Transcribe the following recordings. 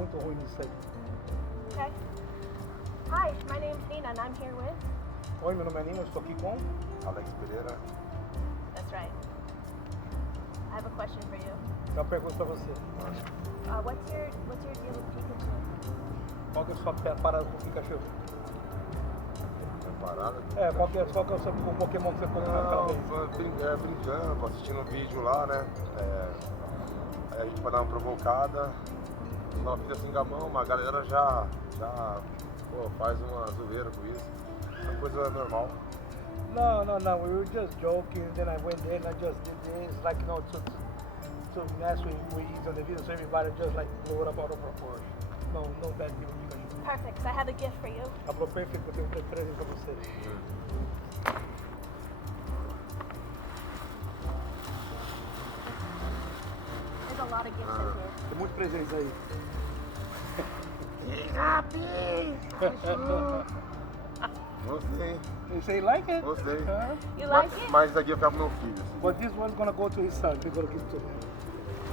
muito ruim nisso aí. Okay. Hi, my name's Nina and I'm here with... Oi, meu nome é Nina, eu estou aqui com... Alex Pereira. That's right. I have a question for you. Tem uma pergunta para você. What's your deal with Pikachu? Qual que é a sua parada com o Pikachu? Parada? Qual que é o Pokémon que você colocou naquela vez? Brincando, assistindo um vídeo lá, né? Aí a gente vai dar uma provocada, só fiz assim com a mão, mas a galera já faz uma zoeira com isso. É uma coisa normal. No, we were just joking, then I went there and I just did this, like, you know, to mess with ease on the video, so everybody just like blow it up out of proportion. No bad deal with Pikachu. Perfect, so I have a gift for you. Falou perfeito, eu tenho um presente pra você. There's a lot of gifts in here. Tem muitos presentes aí. Gostei. You say you like it? Gostei. You like it? Mas isso aqui eu ficava pro meu filho. Assim. But this one's gonna go to his son, he's gonna give it to him.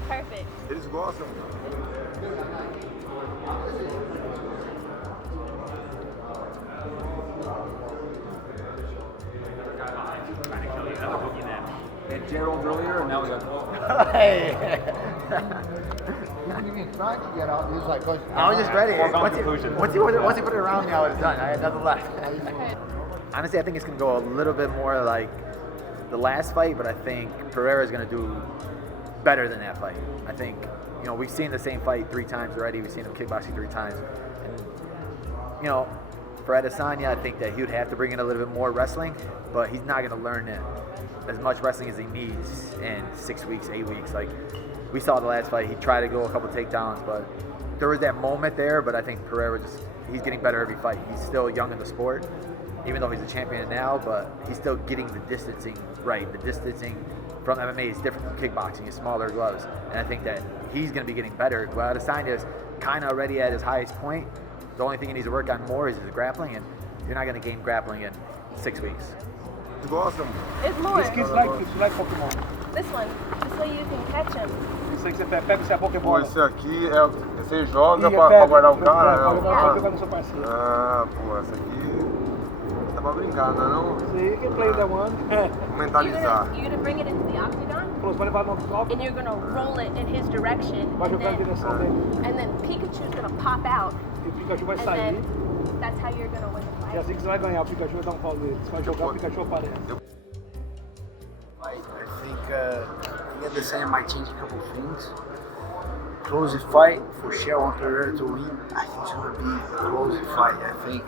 Perfect. Eles gostam. They had Gerald earlier, and now we got. Hey! He didn't even try to get out. He was like, I was just ready. Once he put it around me, I was done. I had nothing left. Honestly, I think it's going to go a little bit more like the last fight, but I think Pereira is going to do better than that fight. I think, you know, we've seen the same fight 3 times already. We've seen him kickboxing 3 times. And, you know, for Adesanya, I think that he would have to bring in a little bit more wrestling, but he's not going to learn it as much wrestling as he needs in 6 weeks, 8 weeks. Like we saw the last fight, he tried to go a couple takedowns, but there was that moment there. But I think Pereira he's getting better every fight. He's still young in the sport, even though he's a champion now, but he's still getting the distancing right. The distancing from MMA is different from kickboxing. It's smaller gloves, and I think that he's going to be getting better. Well, Adesanya is kind of already at his highest point. The only thing he needs to work on more is his grappling, and you're not going to gain grappling in 6 weeks. Eles gostam. It's more. These kids like Pokémon. This one. This way you can catch him. Isso aí que você pega esse é Pokémon. Pô, esse aqui você joga pra guardar o cara, né? Pra pegar no seu parceiro. Pô, essa aqui dá pra brincar, não é não? So you can play that one. Mentalizar. You're gonna bring it into the octagon, Falou, você vai levar no octógono. and you're gonna roll it in his direction, Vai jogar na direção dele. and then Pikachu's gonna pop out, E o Pikachu vai and sair. then that's how you're gonna win the E fight. assim que você vai ganhar, o Pikachu vai dar um pau nele. Você vai jogar, o Pikachu aparece. I think Adesanya might change a couple things. Close fight for sure. I want Pereira to win. I think it's gonna be a close fight. I think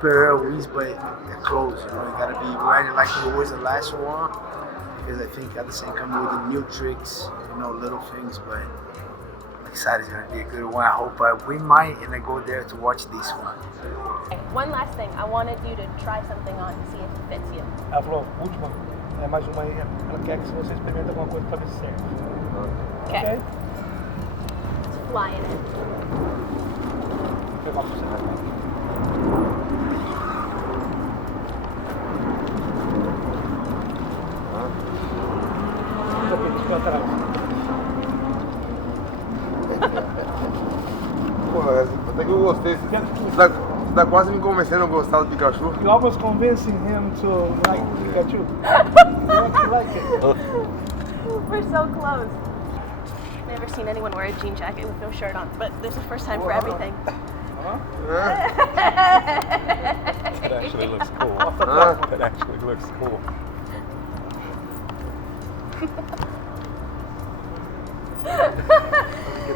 Pereira wins, but close. You know, you gotta be ready like it was the last one, because I think Adesanya coming with the new tricks, you know, little things. But I'm excited. It's gonna be a good one. I hope I win mine and I go there to watch this one. One last thing, I wanted you to try something on to see if it fits you. Ela falou, última, mais uma aí. Ela quer que você experimente alguma coisa pra ver se serve. Okay. It's flying in. Vou pegar pra você. Isso aqui, deixa eu atrás. Porra, até que eu gostei. Você tá quase me convencendo a gostar do Pikachu. You almost convincing him to like Pikachu. You actually like it. We're so close. Never seen anyone wear a jean jacket with no shirt on, but there's a first time for everything. That actually looks cool. That actually looks cool.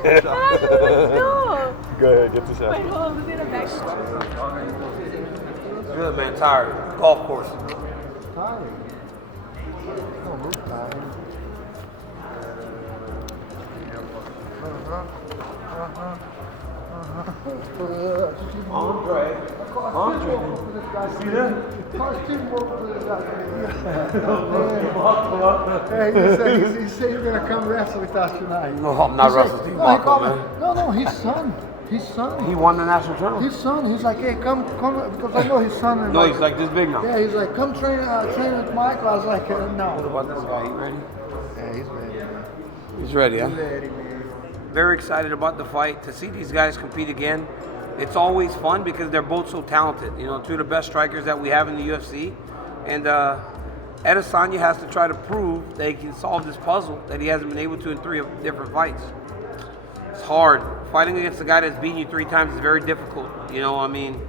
Let's go. Go ahead, get the shot. Wait, hold on, let's get it back. Good man, tired. Golf course. Tired. Don't look tired. Andre. See that? He said you're gonna come wrestle with us tonight. No, I'm not wrestling. No, his son. His son. He won the national tournament. His son. He's like, hey, come, because I know his son. And No, he's like this big now. yeah, he's like, come train with Michael. I was like, What no. about this guy? He ready? Yeah, he's ready. Man. He's ready, huh? Very excited about the fight. To see these guys compete again, it's always fun because they're both so talented. You know, two of the best strikers that we have in the UFC. And Adesanya has to try to prove that he can solve this puzzle that he hasn't been able to in 3 different fights. It's hard. Fighting against a guy that's beaten you 3 times is very difficult. You know, I mean,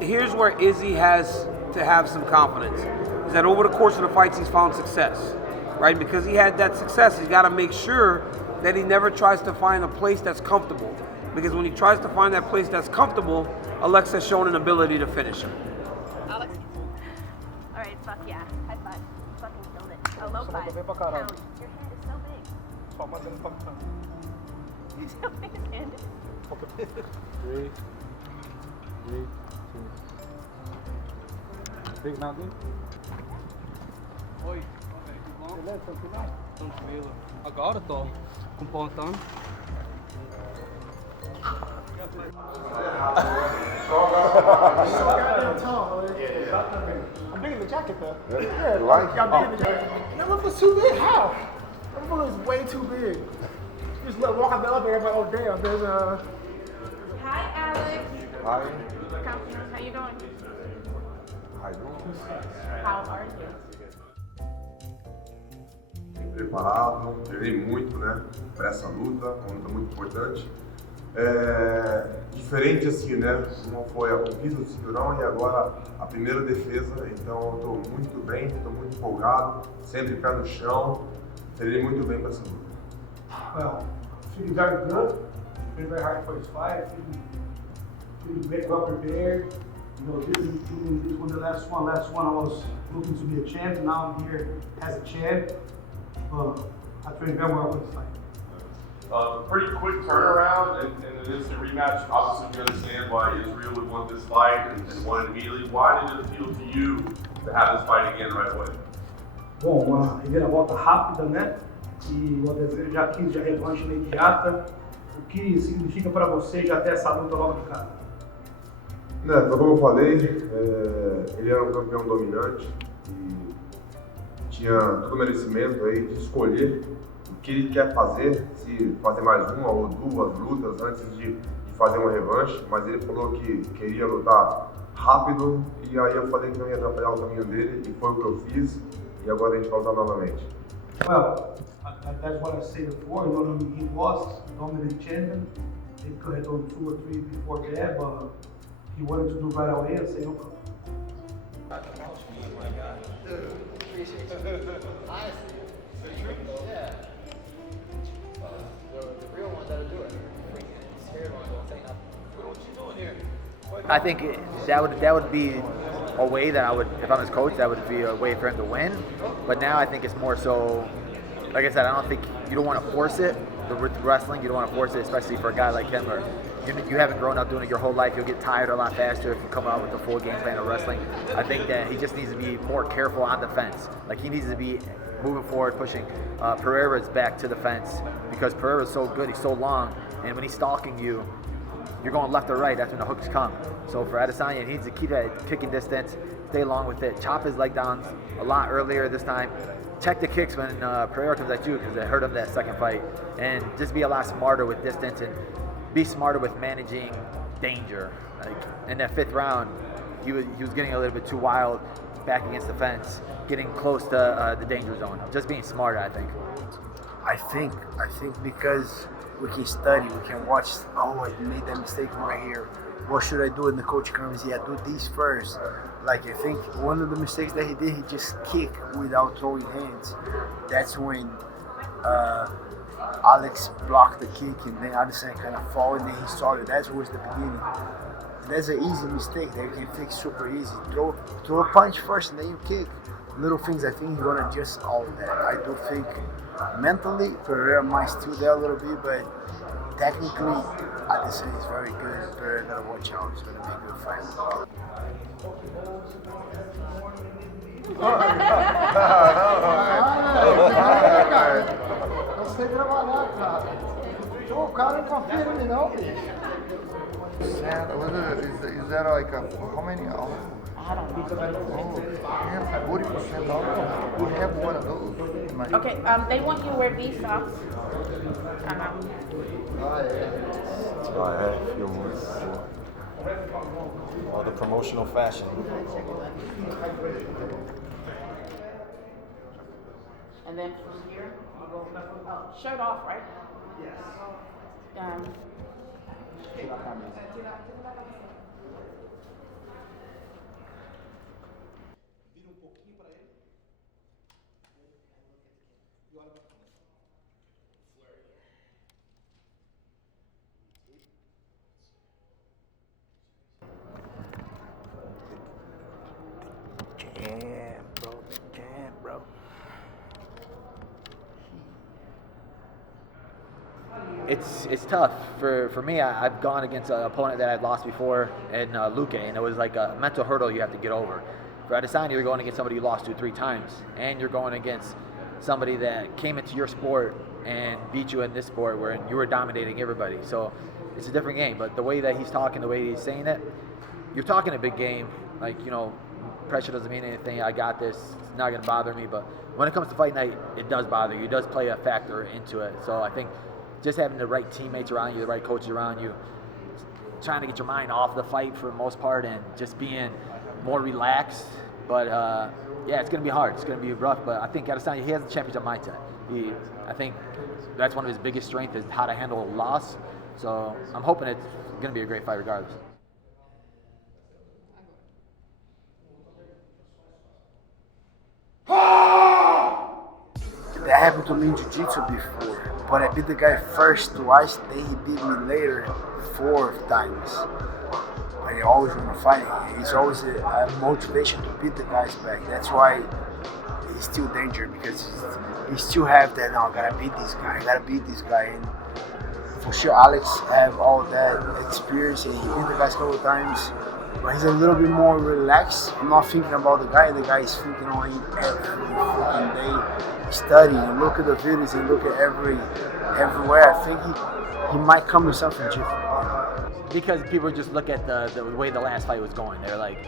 here's where Izzy has to have some confidence. Is that over the course of the fights, he's found success, right? Because he had that success, he's got to make sure that he never tries to find a place that's comfortable. Because when he tries to find that place that's comfortable, Alexa's shown an ability to finish him. Alex. All right, fuck yeah. High five. You fucking killed it. Oh, low five. bem pra caralho. Count. Your hand is so big. Só mandando pra cá. You see how big his hand is? 3, 2. Big nothing. Oi, tudo bom? Beleza, tranquilo. Agora tô com o Poatan. I'm big in the jacket though. Yeah. You like? Yeah, I'm big in the jacket. That look was too big. How? That look was way too big. You just walk up the elevator. I'm like, oh damn, there's a. Hi, Alex. Hi. How you doing? Hi. How are you? Preparado, treinei muito, né, para essa luta, uma luta muito importante. Diferente assim, né, como foi a conquista do cinturão e agora a primeira defesa, então eu estou muito bem, estou muito empolgado, sempre pé no chão, treinei muito bem para essa luta. Well, feeling very good. Been very hard for his fight. Feeling very well prepared. You know, this was the last one. Last one I was looking to be a champ. Now I'm here as a champ. I trained very well for this fight. Pretty quick turnaround, and an instant rematch. Obviously, we understand why Israel would want this fight and want it immediately. Why did it appeal to you to have this fight again right away? Bom, a primeira volta rápida, né? E o desejo já quis de revanche imediata. O que significa para você já ter essa luta logo de cara? Então, como eu falei, ele era um campeão dominante e tinha todo o merecimento aí de escolher o que ele quer fazer, se fazer mais uma ou 2 lutas antes de fazer uma revanche, mas ele falou que queria lutar rápido e aí eu falei que não ia atrapalhar o caminho dele e foi o que eu fiz e agora a gente vai lutar novamente. Well, that's what I said before. You know, he was dominant champion. He could have done 2 or 3 before that, but he wanted to do right away and say no problem. I think that would be a way that I would, if I'm his coach, that would be a way for him to win. But now I think it's more so, like I said, I don't think you don't want to force it. The wrestling, you don't want to force it, especially for a guy like him, or you haven't grown up doing it your whole life. You'll get tired a lot faster if you come out with the full game plan of wrestling. I think that he just needs to be more careful on the fence. Like he needs to be moving forward, pushing Pereira's back to the fence because Pereira's so good, he's so long, and when he's stalking you, you're going left or right, that's when the hooks come. So for Adesanya, he needs to keep that kicking distance, stay long with it, chop his leg down a lot earlier this time, check the kicks when Pereira comes at you because it hurt him that second fight, and just be a lot smarter with distance and be smarter with managing danger. Like in that 5th round, he was getting a little bit too wild back against the fence, getting close to the danger zone. Just being smarter, I think. I think because we can study, we can watch, oh, I made that mistake right here. What should I do? And the coach comes, yeah, do this first. Like, I think one of the mistakes that he did, he just kicked without throwing hands. That's when Alex blocked the kick and then Adesanya kind of fall and then he started. That was the beginning. And that's an easy mistake that you can fix super easy. Throw a punch first and then you kick. Little things, I think he's going to adjust all of that. I do think mentally, Pereira might still there a little bit, but technically, Adesanya is very good. Pereira got to watch out. It's going to be a good fight. Não sei trabalhar, cara. Pô, o cara não confia em mim, não, bicho. Is that like how many alcohol? Oh, yeah, 40% alcohol. We have one of those. Okay, they want you to wear these socks. All the promotional fashion. And then from here, you go shirt off, right? Yes. Jam, bro. It's tough for me. I've gone against an opponent that I've lost before in Luque, and it was like a mental hurdle you have to get over. For Adesanya, you're going against somebody you lost to 3 times, and you're going against somebody that came into your sport and beat you in this sport where you were dominating everybody. So it's a different game. But the way that he's talking, the way he's saying it, you're talking a big game. Like, you know, pressure doesn't mean anything. I got this. It's not going to bother me. But when it comes to fight night, it does bother you. It does play a factor into it. So I think just having the right teammates around you, the right coaches around you, trying to get your mind off the fight for the most part and just being more relaxed. But yeah, it's going to be hard. It's going to be rough. But I think Adesanya, he has the championship mindset. I think that's one of his biggest strengths is how to handle a loss. So I'm hoping it's going to be a great fight regardless. That happened to me in jiu-jitsu before, but I beat the guy first twice, then he beat me later 4 times. But he always want to fight. It's always a motivation to beat the guys back. That's why he's still danger, because he still have that, no, I gotta beat this guy, I gotta beat this guy. And for sure, Alex have all that experience, and he beat the guys a couple times. But he's a little bit more relaxed. I'm not thinking about the guy is thinking on him every freaking day, studying, look at the videos and look at everywhere. I think he might come with something different. Because people just look at the way the last fight was going. They're like,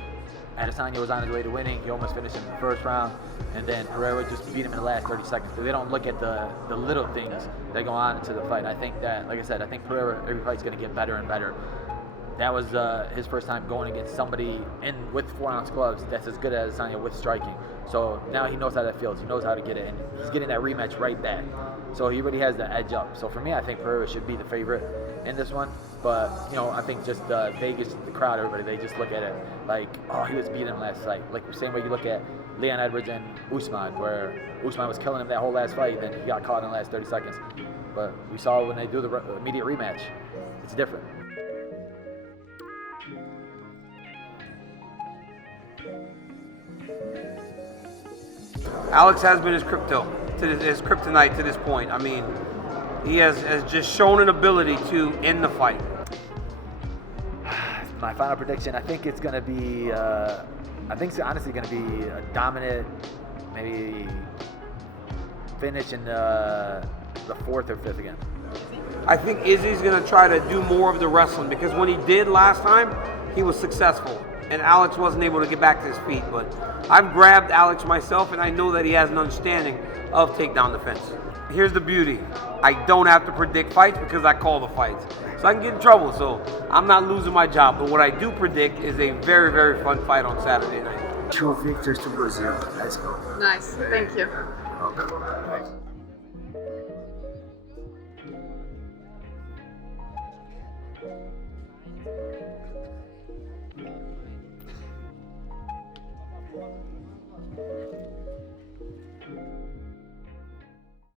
Adesanya was on his way to winning. He almost finished in the first round. And then Pereira just beat him in the last 30 seconds. They don't look at the little things that go on into the fight. I think that, like I said, I think Pereira, every fight's going to get better and better. That was his first time going against somebody with 4-ounce gloves that's as good as Adesanya with striking. So now he knows how that feels. He knows how to get it, and he's getting that rematch right back. So he really has the edge up. So for me, I think Pereira should be the favorite in this one. But, you know, I think just Vegas, the crowd, everybody, they just look at it like, oh, he was beating him last fight. Like the same way you look at Leon Edwards and Usman, where Usman was killing him that whole last fight, then he got caught in the last 30 seconds. But we saw when they do the immediate rematch, it's different. Alex has been his kryptonite to this point. I mean, he has just shown an ability to end the fight. My final prediction, I think it's going to be, I think it's honestly going to be a dominant, maybe finish in the 4th or 5th again. I think Izzy's going to try to do more of the wrestling, because when he did last time, he was successful. And Alex wasn't able to get back to his feet. But I've grabbed Alex myself, and I know that he has an understanding of takedown defense. Here's the beauty. I don't have to predict fights because I call the fights. So I can get in trouble, so I'm not losing my job. But what I do predict is a very, very fun fight on Saturday night. 2 victors to Brazil. Let's go. Nice. Thank you. Okay.